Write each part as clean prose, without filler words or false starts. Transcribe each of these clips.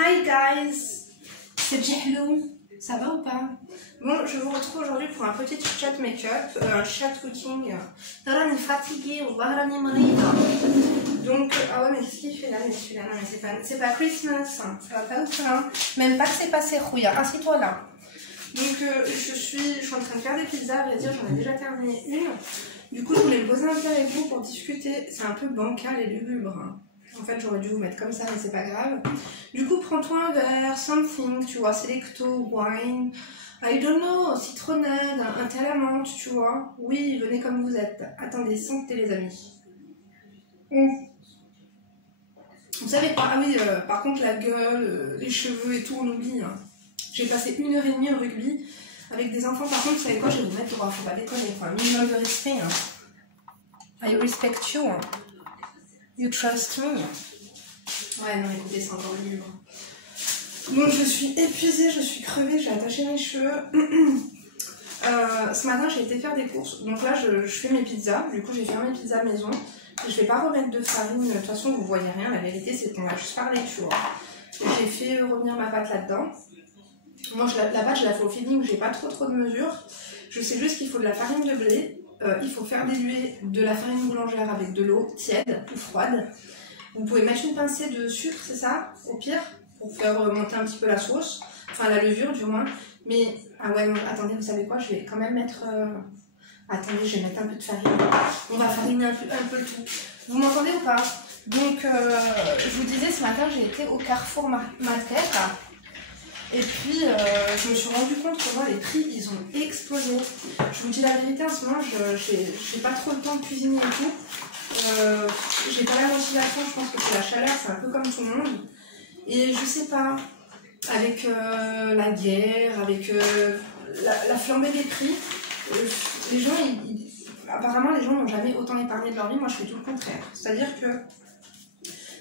Hi guys, c'est Jihlou, ça va ou pas? Bon, je vous retrouve aujourd'hui pour un petit chat make-up, un chat cooking. Rani fatiguée, ou Rani marida. Donc, ah ouais, mais qu'est-ce qu'il fait là, celui-là? Non, mais c'est pas Christmas, hein. Ça va pas ou pas? Même pas que c'est passé, Rouya, assieds-toi là. Donc, je suis en train de faire des pizzas, à vrai dire, j'en ai déjà terminé une. Du coup, je voulais me poser un peu avec vous pour discuter. C'est un peu bancal et lugubre, hein. En fait, j'aurais dû vous mettre comme ça, mais c'est pas grave. Du coup, prends-toi un verre, something, tu vois, selecto, wine, I don't know, citronnade, un thé à la menthe, tu vois. Oui, venez comme vous êtes. Attendez, sentez les amis. Vous savez quoi? Ah oui, par contre, la gueule, les cheveux et tout, on oublie. Hein. J'ai passé 1h30 au rugby avec des enfants. Par contre, vous savez quoi? Je vais vous mettre droit, faut pas déconner. Enfin, minimum de respect. Hein. I respect you. Hein. You trust me. Ouais, non, écoutez, c'est encore le livre. Donc, je suis épuisée, je suis crevée, j'ai attaché mes cheveux. Ce matin, j'ai été faire des courses. Donc là, je fais mes pizzas. Du coup, j'ai fait mes pizzas maison. Je vais pas remettre de farine. De toute façon, vous voyez rien. La vérité, c'est qu'on va juste parler, tu vois. J'ai fait revenir ma pâte là-dedans. Moi, la pâte, je la fais au feeling. J'ai pas trop de mesures. Je sais juste qu'il faut de la farine de blé. Il faut faire diluer de la farine boulangère avec de l'eau tiède ou froide. Vous pouvez mettre une pincée de sucre, c'est ça, au pire, pour faire monter un petit peu la sauce, enfin la levure du moins. Mais, ah ouais, non, attendez, vous savez quoi, je vais quand même mettre... Attendez, je vais mettre un peu de farine. On va fariner un peu le tout. Vous m'entendez ou pas? Donc, je vous disais, ce matin, j'ai été au Carrefour Market. Et puis, je me suis rendu compte que moi, les prix, ils ont explosé. Je vous dis la vérité, en ce moment, j'ai pas trop le temps de cuisiner et tout. J'ai pas la motivation, je pense que c'est la chaleur, c'est un peu comme tout le monde. Et je sais pas, avec la guerre, avec la flambée des prix, les gens, apparemment, les gens n'ont jamais autant épargné de leur vie. Moi, je fais tout le contraire. C'est-à-dire que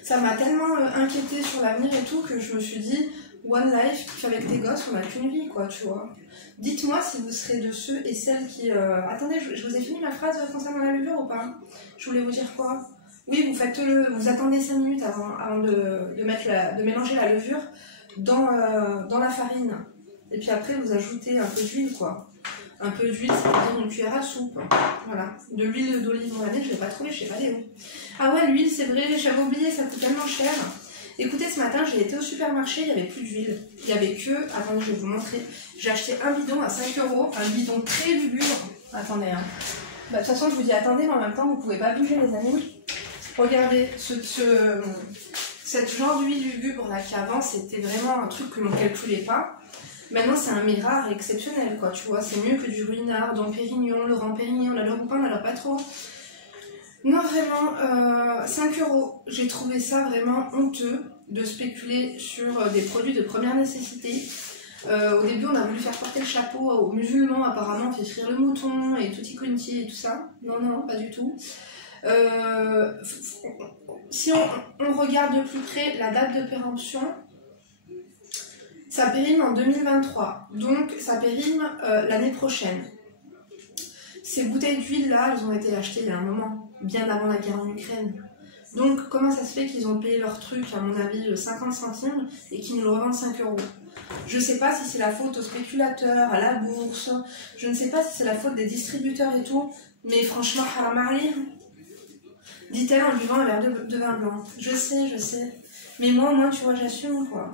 ça m'a tellement inquiétée sur l'avenir et tout que je me suis dit... One life, avec tes gosses, on n'a qu'une vie, quoi, tu vois. Dites-moi si vous serez de ceux et celles qui... Attendez, je vous ai fini ma phrase concernant la levure ou pas? Je voulais vous dire quoi? Oui, vous attendez 5 minutes avant de mélanger la levure dans la farine. Et puis après, vous ajoutez un peu d'huile, quoi. Un peu d'huile, c'est-à-dire une cuillère à soupe. Voilà. De l'huile d'olive en année, je ne l'ai pas trouvé, je sais pas les où. Ah ouais, l'huile, c'est vrai, j'avais oublié, ça coûte tellement cher. Écoutez, ce matin, j'ai été au supermarché, il n'y avait plus d'huile. Il n'y avait que... Attendez, je vais vous montrer. J'ai acheté un bidon à 5 €, un bidon très lugubre. Attendez, hein. Bah, de toute façon, je vous dis attendez, mais en même temps, vous ne pouvez pas bouger, les amis. Regardez, cette genre d'huile lugubre là qui avant, c'était vraiment un truc que l'on ne calculait pas. Maintenant, c'est un mirage exceptionnel, quoi, tu vois. C'est mieux que du Ruinard, Dom Pérignon, Laurent Pérignon, la Loupin, on n'en a pas trop. Non, vraiment, 5 €. J'ai trouvé ça vraiment honteux de spéculer sur des produits de première nécessité. Au début, on a voulu faire porter le chapeau aux musulmans, apparemment, on fait frire le mouton et tutti quanti et tout ça. Non, non, pas du tout. Si on regarde de plus près la date de péremption, ça périme en 2023. Donc, ça périme l'année prochaine. Ces bouteilles d'huile là, elles ont été achetées il y a un moment, bien avant la guerre en Ukraine. Donc comment ça se fait qu'ils ont payé leur truc, à mon avis, 50 centimes et qu'ils nous le revendent 5 €? Je ne sais pas si c'est la faute aux spéculateurs, à la bourse, je ne sais pas si c'est la faute des distributeurs et tout, mais franchement, haram alayh, dit-elle en buvant un verre de vin blanc. Je sais, mais moi au moins, tu vois, j'assume, quoi.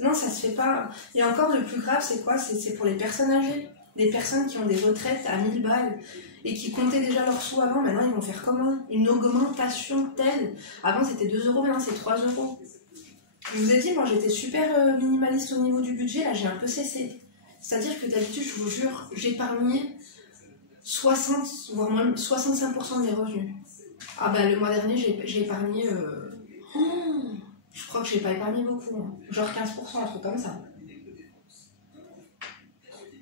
Non, ça se fait pas. Et encore, le plus grave, c'est quoi? C'est pour les personnes âgées. Des personnes qui ont des retraites à 1000 balles et qui comptaient déjà leurs sous avant, maintenant ils vont faire comment? Une augmentation telle. Avant c'était 2 €, maintenant c'est 3 €. Je vous ai dit, moi j'étais super minimaliste au niveau du budget, là j'ai un peu cessé. C'est-à-dire que d'habitude, je vous jure, j'épargnais 60, voire même 65% de mes revenus. Ah bah le mois dernier j'ai épargné... je crois que j'ai pas épargné beaucoup, hein. Genre 15%, un truc comme ça.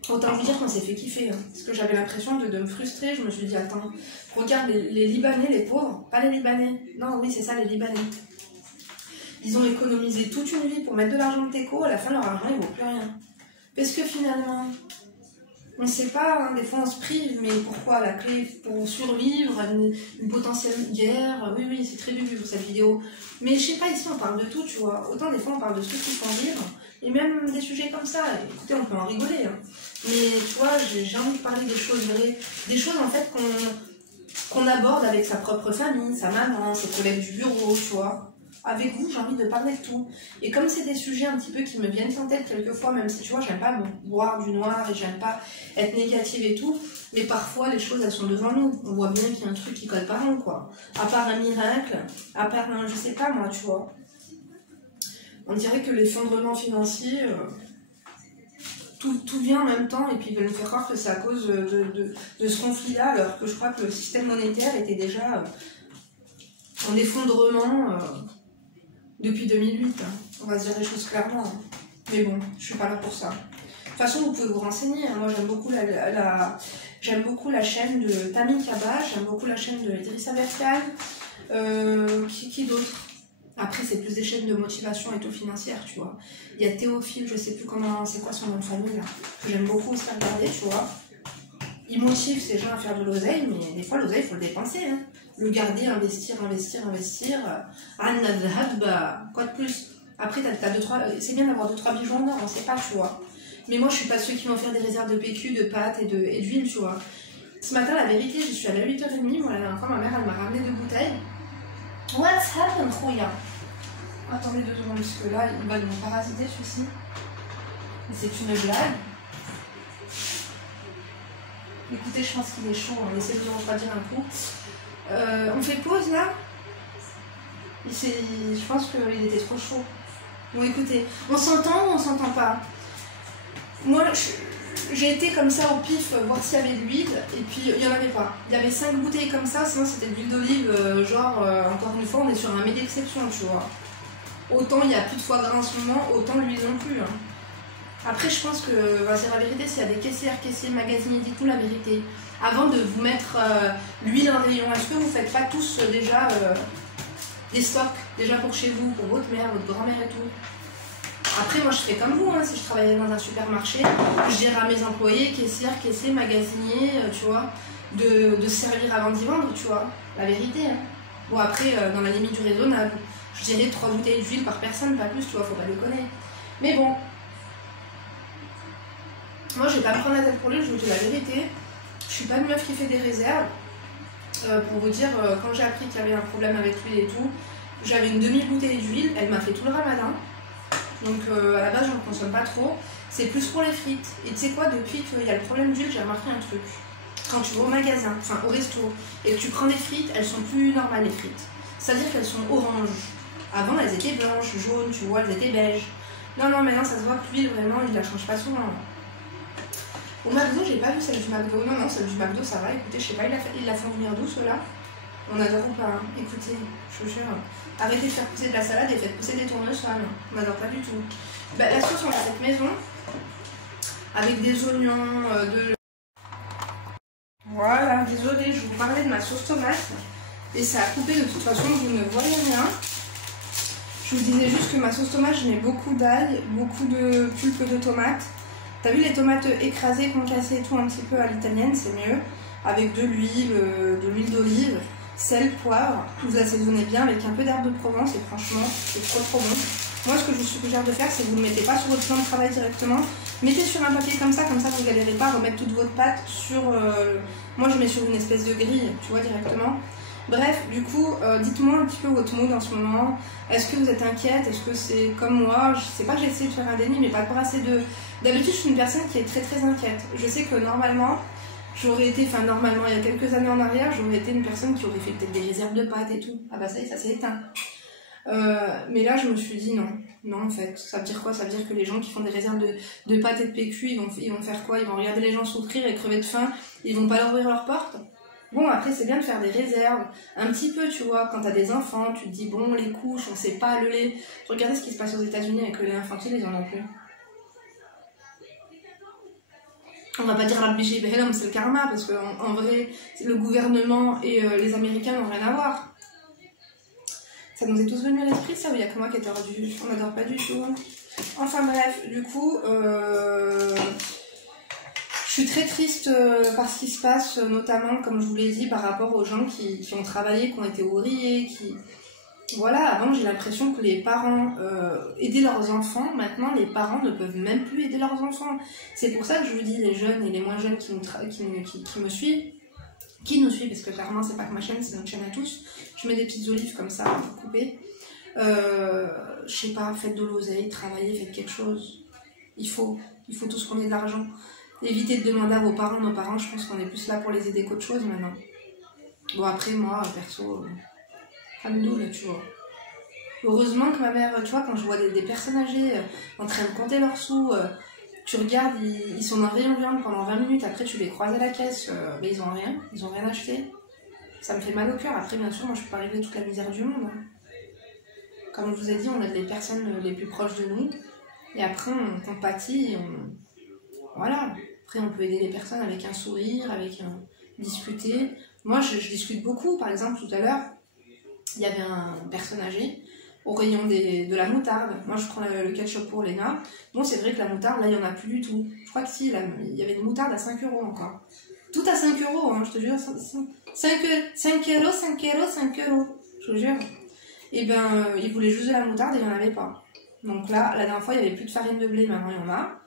Autant vous dire qu'on s'est fait kiffer, hein. Parce que j'avais l'impression de me frustrer. Je me suis dit, attends, regarde les Libanais, les pauvres, pas les Libanais. Non, oui, c'est ça, les Libanais. Ils ont économisé toute une vie pour mettre de l'argent de teco. À la fin, leur argent, il vaut plus rien. Parce que finalement, On sait pas, hein, des fois on se prive, mais pourquoi? La clé pour survivre à une potentielle guerre, oui, c'est très dur cette vidéo. Mais je sais pas, ici on parle de tout, tu vois. Autant des fois on parle de trucs qui font vivre, et même des sujets comme ça. Écoutez, on peut en rigoler, hein. Mais tu vois, j'ai envie de parler des choses vraies, des choses en fait qu'on aborde avec sa propre famille, sa maman, ses collègues du bureau, tu vois. Avec vous, j'ai envie de parler de tout. Et comme c'est des sujets un petit peu qui me viennent en tête quelquefois, même si tu vois, j'aime pas boire du noir et j'aime pas être négative et tout, mais parfois les choses elles sont devant nous. On voit bien qu'il y a un truc qui colle pas rond, quoi. À part un miracle, à part un, je sais pas moi, tu vois. On dirait que l'effondrement financier, tout vient en même temps et puis ils veulent nous faire croire que c'est à cause de ce conflit-là, alors que je crois que le système monétaire était déjà en effondrement. Depuis 2008, hein. On va se dire les choses clairement. Hein. Mais bon, je suis pas là pour ça. De toute façon, vous pouvez vous renseigner. Hein. Moi, j'aime beaucoup la chaîne de Tammy Kaba, j'aime beaucoup la chaîne de Idrissa Berkane. Qui d'autre? Après, c'est plus des chaînes de motivation et tout financière, tu vois. Il y a Théophile, je sais plus comment, c'est quoi son nom de famille, là, que j'aime beaucoup aussi regarder, tu vois. Il motive ces gens à faire de l'oseille, mais des fois, l'oseille, il faut le dépenser, hein. Le garder, investir. Quoi de plus? Après, c'est bien d'avoir 2-3 bijoux en or, on sait pas, tu vois. Mais moi, je suis pas de ceux qui vont faire des réserves de PQ, de pâtes et d'huile, tu vois. Ce matin, la vérité, je suis allée à 8h30. Moi, la dernière fois, ma mère, elle m'a ramené 2 bouteilles. What's happened, Rouya? Attendez 2 secondes, parce que là, il va nous parasiter, celui-ci. C'est une blague. Écoutez, je pense qu'il est chaud, on essaie de le refroidir un coup. On fait pause là. Je pense qu'il était trop chaud. Bon écoutez, on s'entend ou on s'entend pas? Moi, j'ai été comme ça au pif voir s'il y avait de l'huile, et puis il n'y en avait pas. Il y avait 5 bouteilles comme ça, sinon c'était de l'huile d'olive, encore une fois, on est sur un mets d'exception, tu vois. Autant il n'y a plus de foie gras en ce moment, autant l'huile non plus. Hein. Après, je pense que, c'est la vérité, s'il y a des caissières, magasiniers, dites-nous la vérité. Avant de vous mettre l'huile en rayon, est-ce que vous ne faites pas tous déjà des stocks, déjà pour chez vous, pour votre mère, votre grand-mère et tout? Après, moi, je ferais comme vous, hein, si je travaillais dans un supermarché, je dirais à mes employés, caissiers, magasiniers, tu vois, de servir avant d'y vendre, tu vois, la vérité. Hein. Bon, après, dans la limite du raisonnable, je dirais 3 bouteilles d'huile par personne, pas plus, tu vois, faut pas déconner. Mais bon. Moi, je vais pas me prendre la tête pour lui, je vous dis la vérité. Je suis pas une meuf qui fait des réserves. Pour vous dire, quand j'ai appris qu'il y avait un problème avec l'huile et tout, j'avais une demi-bouteille d'huile, elle m'a fait tout le ramadan. Donc à la base, je ne consomme pas trop. C'est plus pour les frites. Et tu sais quoi, depuis qu'il y a le problème d'huile, j'ai remarqué un truc. Quand tu vas au magasin, enfin au resto, et que tu prends des frites, elles sont plus normales les frites. C'est-à-dire qu'elles sont oranges. Avant, elles étaient blanches, jaunes, tu vois, elles étaient beiges. Non, maintenant, ça se voit que l'huile, vraiment, il la change pas souvent. Au McDo, j'ai pas vu celle du McDo. Non, celle du McDo, ça va. Écoutez, je sais pas, ils la font venir d'où, ceux-là? On adore ou pas, hein. Écoutez, je vous jure. Arrêtez de faire pousser de la salade et faites pousser des tournesols. On n'adore pas du tout. Bah, la sauce, on l'a faite maison. Avec des oignons, Voilà, désolée, je vous parlais de ma sauce tomate. Et ça a coupé de toute façon, vous ne voyez rien. Je vous disais juste que ma sauce tomate, je mets beaucoup d'ail, beaucoup de pulpe de tomate. T'as vu les tomates écrasées, concassées et tout un petit peu à l'italienne, c'est mieux. Avec de l'huile d'olive, sel, poivre. Vous assaisonnez bien avec un peu d'herbe de Provence et franchement, c'est trop bon. Moi, ce que je vous suggère de faire, c'est que vous ne le mettez pas sur votre plan de travail directement. Mettez sur un papier comme ça vous ne galérez pas à remettre toute votre pâte sur... Moi, je mets sur une espèce de grille, tu vois, directement. Bref, du coup, dites-moi un petit peu votre mood en ce moment. Est-ce que vous êtes inquiète? Est-ce que c'est comme moi? Je sais pas que j'ai essayé de faire un déni, mais pas pour assez de... D'habitude, je suis une personne qui est très inquiète. Je sais que normalement, j'aurais été, il y a quelques années en arrière, j'aurais été une personne qui aurait fait peut-être des réserves de pâtes et tout. Ah bah ça y est, ça s'est éteint. Mais là, je me suis dit non en fait. Ça veut dire quoi? Ça veut dire que les gens qui font des réserves de pâtes et de PQ, ils vont faire quoi? Ils vont regarder les gens souffrir et crever de faim, ils vont pas leur ouvrir leurs portes? Bon, après, c'est bien de faire des réserves, un petit peu, tu vois, quand t'as des enfants, tu te dis, bon, les couches, on sait pas, le lait. Regardez ce qui se passe aux États-Unis avec le lait infantile, ils en ont plus. On va pas dire la BG, c'est le karma, parce qu'en vrai, le gouvernement et les Américains n'ont rien à voir. Ça nous est tous venu à l'esprit, ça, ou il y a que moi qui ai tordu? On n'adore pas du tout. Enfin bref, du coup, je suis très triste par ce qui se passe, notamment, comme je vous l'ai dit, par rapport aux gens qui ont travaillé, qui ont été ouvriers, qui... Voilà, avant j'ai l'impression que les parents aidaient leurs enfants, maintenant les parents ne peuvent même plus aider leurs enfants. C'est pour ça que je vous dis, les jeunes et les moins jeunes qui me suivent, qui nous suivent, parce que clairement c'est pas que ma chaîne, c'est notre chaîne à tous, je mets des petites olives comme ça, coupées. Je sais pas, faites de l'oseille, travaillez, faites quelque chose. Il faut tous qu'on ait de l'argent. Évitez de demander à vos parents, nos parents, je pense qu'on est plus là pour les aider qu'autre chose maintenant. Bon après moi, perso... Hamdoul, tu vois. Heureusement que ma mère, tu vois, quand je vois des personnes âgées en train de compter leurs sous, tu regardes, ils sont dans le rayon viande pendant 20 minutes, après tu les croises à la caisse, mais ils ont rien acheté. Ça me fait mal au cœur. Après, bien sûr, moi je peux pas régler toute la misère du monde. Hein. Comme je vous ai dit, on aide les personnes les plus proches de nous, et après on compatit, voilà. Après on peut aider les personnes avec un sourire, avec discuter. Moi je discute beaucoup, par exemple tout à l'heure, il y avait un personne âgée au rayon de la moutarde. Moi, je prends le ketchup pour Léna. Bon, c'est vrai que la moutarde, là, il n'y en a plus du tout. Je crois que si, là, il y avait une moutarde à 5 € encore. Tout à 5 €, hein, je te jure. 5 €, 5 €, 5 €. Je te jure. Et ben, ils voulaient juste de la moutarde et il n'y en avait pas. Donc là, la dernière fois, il n'y avait plus de farine de blé. Maintenant, il y en a.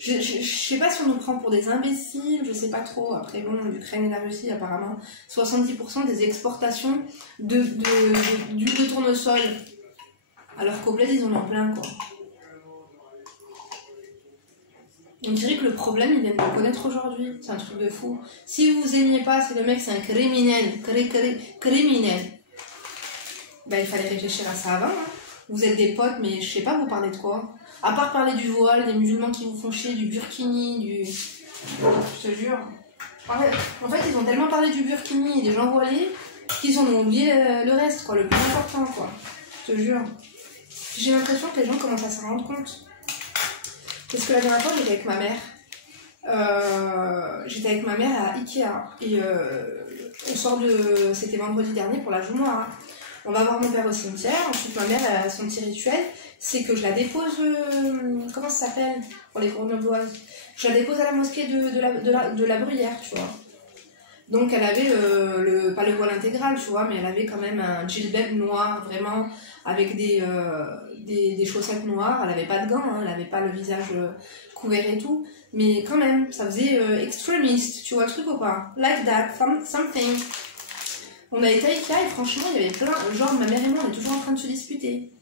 Je sais pas si on nous prend pour des imbéciles, je sais pas trop. Après, bon, l'Ukraine et la Russie, apparemment, 70% des exportations d'huile de tournesol. Alors qu'au bled, ils en ont plein, quoi. On dirait que le problème, ils viennent de le connaître aujourd'hui. C'est un truc de fou. Si vous aimiez pas, si le mec, c'est un criminel, criminel, ben, il fallait réfléchir à ça avant. Hein. Vous êtes des potes, mais je sais pas, vous parlez de quoi? À part parler du voile, des musulmans qui vous font chier, du burkini, je te jure. En fait, ils ont tellement parlé du burkini et des gens voilés qu'ils ont oublié le reste, quoi, le plus important, quoi. Je te jure. J'ai l'impression que les gens commencent à s'en rendre compte. Parce que la dernière fois, j'étais avec ma mère. J'étais avec ma mère à Ikea. Et on sort de... C'était vendredi dernier pour la Jumu'ah. On va voir mon père au cimetière. Ensuite, ma mère a son petit rituel. C'est que je la dépose... comment ça s'appelle pour les grenobloises? Je la dépose à la mosquée de la Bruyère, tu vois. Donc, elle avait pas le voile intégral, tu vois, mais elle avait quand même un djellab noir, vraiment, avec des chaussettes noires. Elle avait pas de gants, hein, elle avait pas le visage couvert et tout. Mais quand même, ça faisait extrémiste, tu vois le truc ou pas? Like that, something. On a été à Ikea et franchement, il y avait plein... Genre, ma mère et moi, on est toujours en train de se disputer.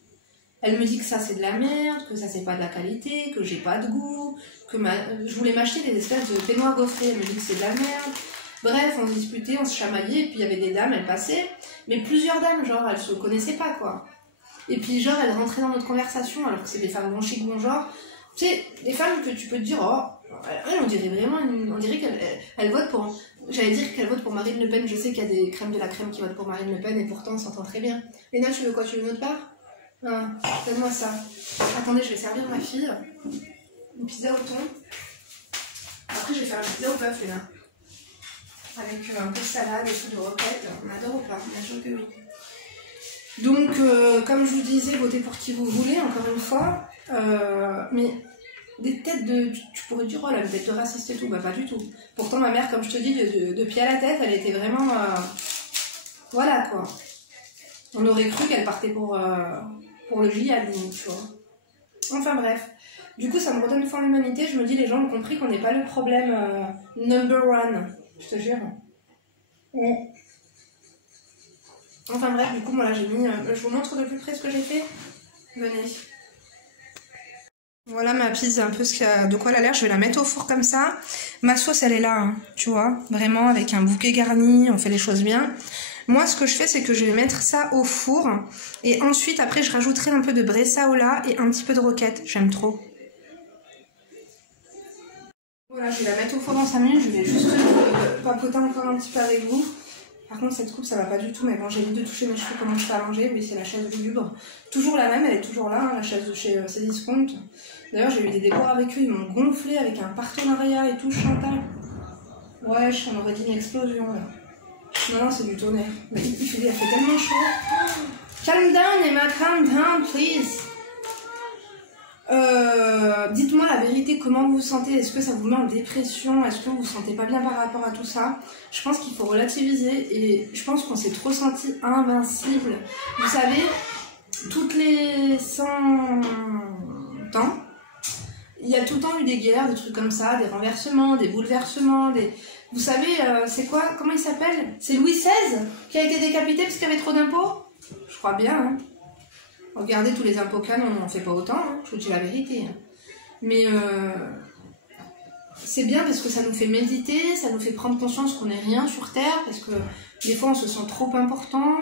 Elle me dit que ça c'est de la merde, que ça c'est pas de la qualité, que j'ai pas de goût, que je voulais m'acheter des espèces de peignoirs gaufrés. Elle me dit que c'est de la merde. Bref, on se disputait, on se chamaillait, et puis il y avait des dames, elles passaient, mais plusieurs dames, genre, elles se connaissaient pas, quoi. Et puis, genre, elles rentraient dans notre conversation, alors que c'est des femmes bon chic, bon genre. Tu sais, des femmes que tu peux te dire, oh, on dirait vraiment, on dirait qu'elles votent pour... J'allais dire qu'elles votent pour Marine Le Pen, je sais qu'il y a des crèmes de la crème qui votent pour Marine Le Pen, et pourtant on s'entend très bien. Léna, tu veux quoi? Tu veux notre part? Ah, donne-moi ça. Attendez, je vais servir ma fille. Une pizza au thon. Après, je vais faire une pizza au bœuf, Léna. Avec un peu de salade et tout de roquette. On adore ou pas? Bien sûr que oui. Donc, comme je vous disais, votez pour qui vous voulez, encore une fois. Mais des têtes de... Tu pourrais dire, oh, elle a une tête de raciste et tout. Bah, pas du tout. Pourtant, ma mère, comme je te dis, de pied à la tête, elle était vraiment... Voilà, quoi. On aurait cru qu'elle partait pour le djihad, tu vois. Enfin, bref. Du coup, ça me redonne foi en l'humanité. Je me dis, les gens ont compris qu'on n'est pas le problème number one. Je te jure. Enfin bref, du coup, moi là j'ai mis... je vous montre de plus près ce que j'ai fait. Venez. Voilà ma pizza, un peu de quoi elle a l'air. Je vais la mettre au four comme ça. Ma sauce, elle est là, hein, tu vois. Vraiment, avec un bouquet garni, on fait les choses bien. Moi, ce que je fais, c'est que je vais mettre ça au four. Et ensuite, après, je rajouterai un peu de bressaola et un petit peu de roquette. J'aime trop. Voilà, je vais la mettre au four dans 5 minutes. Je vais juste papoter encore un petit peu avec vous. Par contre, cette coupe, ça va pas du tout. Mais bon, j'évite de toucher mes cheveux pendant que je fais à manger. Oui, c'est la chaise lugubre. Toujours la même, elle est toujours là, hein, la chaise de chez Cdiscount. D'ailleurs, j'ai eu des décors avec eux. Ils m'ont gonflé avec un partenariat et tout, Chantal. Ouais, on aurait dit une explosion, là. Non, c'est du tonnerre. Mais il fait tellement chaud. Calm down, Emma, calm down, please. Dites-moi la vérité, comment vous vous sentez? Est-ce que ça vous met en dépression? Est-ce que vous vous sentez pas bien par rapport à tout ça? Je pense qu'il faut relativiser et je pense qu'on s'est trop senti invincible. Vous savez, toutes les 100 ans, il y a tout le temps eu des guerres, des trucs comme ça, des renversements, des bouleversements, des... Vous savez, c'est quoi? Comment il s'appelle? C'est Louis XVI qui a été décapité parce qu'il y avait trop d'impôts? Je crois bien, hein. Regardez tous les impôts canons, on n'en fait pas autant, hein. Je vous dis la vérité. Hein. Mais c'est bien parce que ça nous fait méditer, ça nous fait prendre conscience qu'on n'est rien sur Terre, parce que des fois on se sent trop important.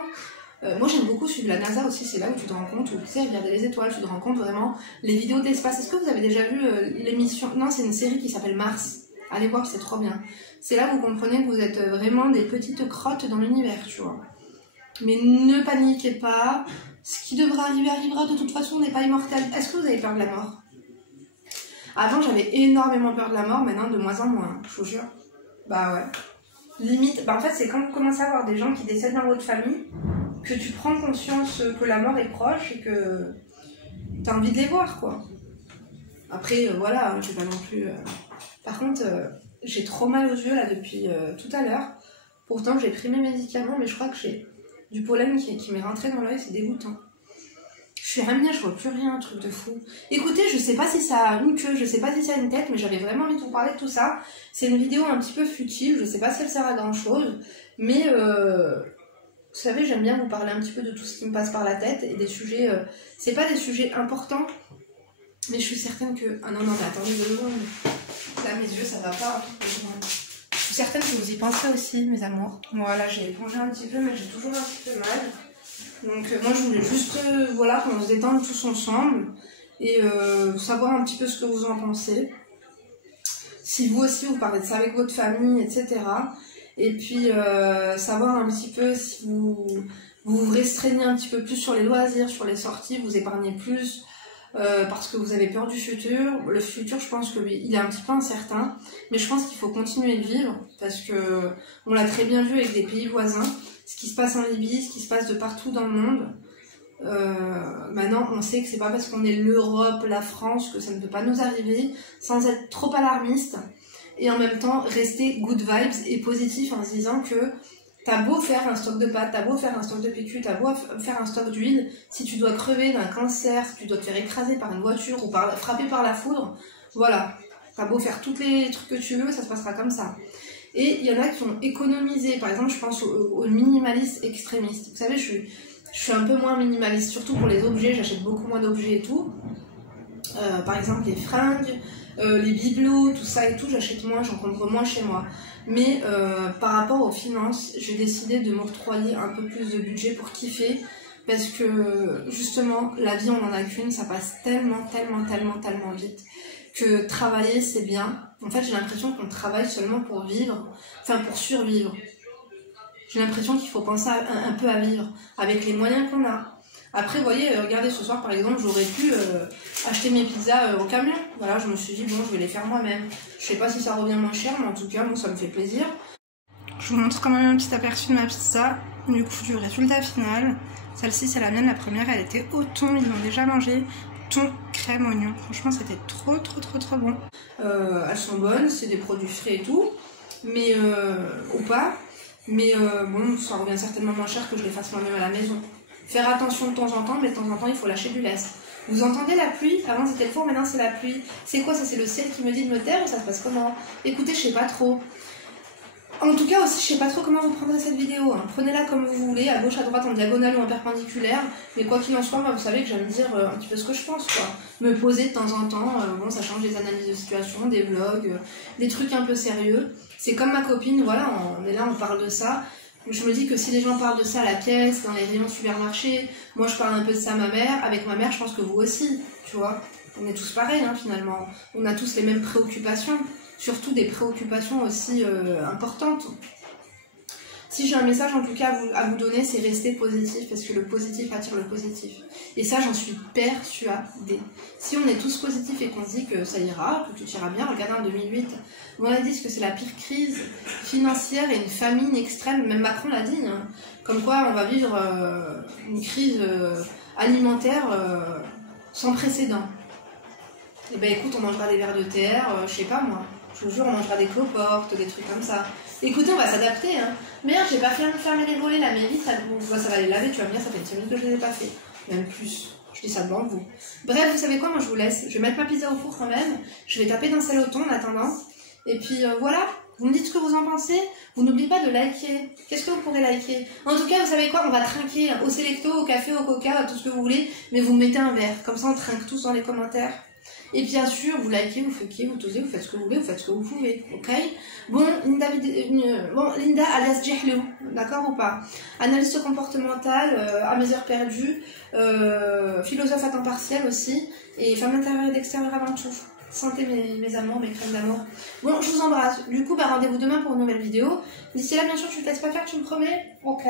Moi j'aime beaucoup suivre la NASA aussi, c'est là où tu te rends compte, où tu sais, regarder les étoiles, tu te rends compte vraiment les vidéos d'espace. Est-ce que vous avez déjà vu l'émission? Non, c'est une série qui s'appelle Mars. Allez voir, c'est trop bien. C'est là où vous comprenez que vous êtes vraiment des petites crottes dans l'univers, tu vois. Mais ne paniquez pas, ce qui devra arriver arrivera, de toute façon on n'est pas immortel. Est-ce que vous avez peur de la mort? Avant j'avais énormément peur de la mort, maintenant de moins en moins, je vous jure. Bah ouais. Limite, bah en fait c'est quand vous commencez à avoir des gens qui décèdent dans votre famille, que tu prends conscience que la mort est proche et que t'as envie de les voir, quoi. Après, voilà, je vais pas non plus... Par contre, j'ai trop mal aux yeux là depuis tout à l'heure. Pourtant j'ai pris mes médicaments, mais je crois que j'ai du pollen qui m'est rentré dans l'œil, c'est dégoûtant. Je suis ramenée, je vois plus rien, un truc de fou. Écoutez, je sais pas si ça a une queue, je sais pas si ça a une tête, mais j'avais vraiment envie de vous parler de tout ça. C'est une vidéo un petit peu futile, je sais pas si elle sert à grand chose, mais vous savez, j'aime bien vous parler un petit peu de tout ce qui me passe par la tête et des sujets, c'est pas des sujets importants, mais je suis certaine que... Ah non, non, mais attendez 2 secondes. Là, mes yeux, ça va pas. Je suis certaine que vous y pensez aussi, mes amours. Voilà, j'ai plongé un petit peu, mais j'ai toujours un petit peu mal. Donc moi je voulais juste voilà, qu'on se détende tous ensemble et savoir un petit peu ce que vous en pensez. Si vous aussi vous parlez de ça avec votre famille, etc. Et puis savoir un petit peu si vous restreignez un petit peu plus sur les loisirs, sur les sorties, vous épargnez plus parce que vous avez peur du futur. Le futur, je pense que oui, il est un petit peu incertain, mais je pense qu'il faut continuer de vivre parce que on l'a très bien vu avec des pays voisins. Ce qui se passe en Libye, ce qui se passe de partout dans le monde. Maintenant, on sait que c'est pas parce qu'on est l'Europe, la France, que ça ne peut pas nous arriver, sans être trop alarmiste, et en même temps rester good vibes et positif en se disant que t'as beau faire un stock de pâtes, t'as beau faire un stock de PQ, t'as beau faire un stock d'huile, si tu dois crever d'un cancer, si tu dois te faire écraser par une voiture ou frapper par la foudre, voilà, t'as beau faire tous les trucs que tu veux, ça se passera comme ça. Et il y en a qui ont économisé, par exemple je pense aux minimalistes extrémistes. Vous savez, je suis un peu moins minimaliste, surtout pour les objets, j'achète beaucoup moins d'objets et tout. Par exemple les fringues, les bibelots, tout ça et tout, j'achète moins, j'encombre moins chez moi. Mais par rapport aux finances, j'ai décidé de m'octroyer un peu plus de budget pour kiffer. Parce que justement, la vie on en a qu'une, ça passe tellement vite. Que travailler c'est bien. En fait j'ai l'impression qu'on travaille seulement pour vivre, enfin pour survivre. J'ai l'impression qu'il faut penser un peu à vivre, avec les moyens qu'on a. Après vous voyez, regardez ce soir par exemple, j'aurais pu acheter mes pizzas au camion. Voilà, je me suis dit bon je vais les faire moi-même. Je sais pas si ça revient moins cher, mais en tout cas moi ça me fait plaisir. Je vous montre quand même un petit aperçu de ma pizza, du coup du résultat final. Celle-ci c'est la mienne, la première elle était au thon, ils l'ont déjà mangé. Thon, crème, oignon. Franchement, c'était trop bon. Elles sont bonnes, c'est des produits frais et tout, mais ou pas. Mais bon, ça revient certainement moins cher que je les fasse moi-même à la maison. Faire attention de temps en temps, mais de temps en temps, il faut lâcher du lest. Vous entendez la pluie? Avant c'était le four, maintenant c'est la pluie. C'est quoi ça? C'est le ciel qui me dit de me taire ou ça se passe comment? Écoutez, je sais pas trop. En tout cas aussi, je sais pas trop comment vous prendrez cette vidéo. Hein. Prenez-la comme vous voulez, à gauche, à droite, en diagonale ou en perpendiculaire. Mais quoi qu'il en soit, moi, vous savez que j'aime dire un petit peu ce que je pense, quoi. Me poser de temps en temps, bon, ça change des analyses de situation, des vlogs, des trucs un peu sérieux. C'est comme ma copine, voilà, on est là, on parle de ça. Je me dis que si les gens parlent de ça à la caisse, dans les rayons supermarchés, moi je parle un peu de ça à ma mère. Avec ma mère, je pense que vous aussi, tu vois. On est tous pareils, hein, finalement. On a tous les mêmes préoccupations. Surtout des préoccupations aussi importantes. Si j'ai un message en tout cas à vous donner, c'est rester positif, parce que le positif attire le positif. Et ça, j'en suis persuadée. Si on est tous positifs et qu'on se dit que ça ira, que tout ira bien, regardez en 2008, on a dit que c'est la pire crise financière et une famine extrême, même Macron l'a dit, hein, comme quoi on va vivre une crise alimentaire sans précédent. Et ben écoute, on mangera des vers de terre, je sais pas moi. Je vous jure, on mangera des cloportes, des trucs comme ça. Écoutez, on va s'adapter, hein. Merde, j'ai pas fermé les volets, là, mais vite, ça va les laver, tu vas me dire, ça fait une semaine que je les ai pas fait. Même plus. Je dis ça devant vous. Bref, vous savez quoi, moi je vous laisse. Je vais mettre ma pizza au four quand même. Je vais taper d'un saloton en attendant. Et puis voilà, vous me dites ce que vous en pensez. Vous n'oubliez pas de liker. Qu'est-ce que vous pourrez liker? En tout cas, vous savez quoi, on va trinquer au Selecto, au café, au coca, à tout ce que vous voulez. Mais vous mettez un verre. Comme ça, on trinque tous dans les commentaires. Et bien sûr, vous likez, vous fuckez, vous tosez, vous faites ce que vous voulez, vous faites ce que vous pouvez, ok? Bon, Linda alias Jihlou, d'accord ou pas? Analyste comportementale, à mes heures perdues, philosophe à temps partiel aussi, et femme d'intérieur et d'extérieur avant tout. Santé mes amours, mes crèmes d'amour. Bon, je vous embrasse. Du coup, bah, rendez-vous demain pour une nouvelle vidéo. D'ici là, bien sûr, tu ne te laisses pas faire, tu me promets? Ok.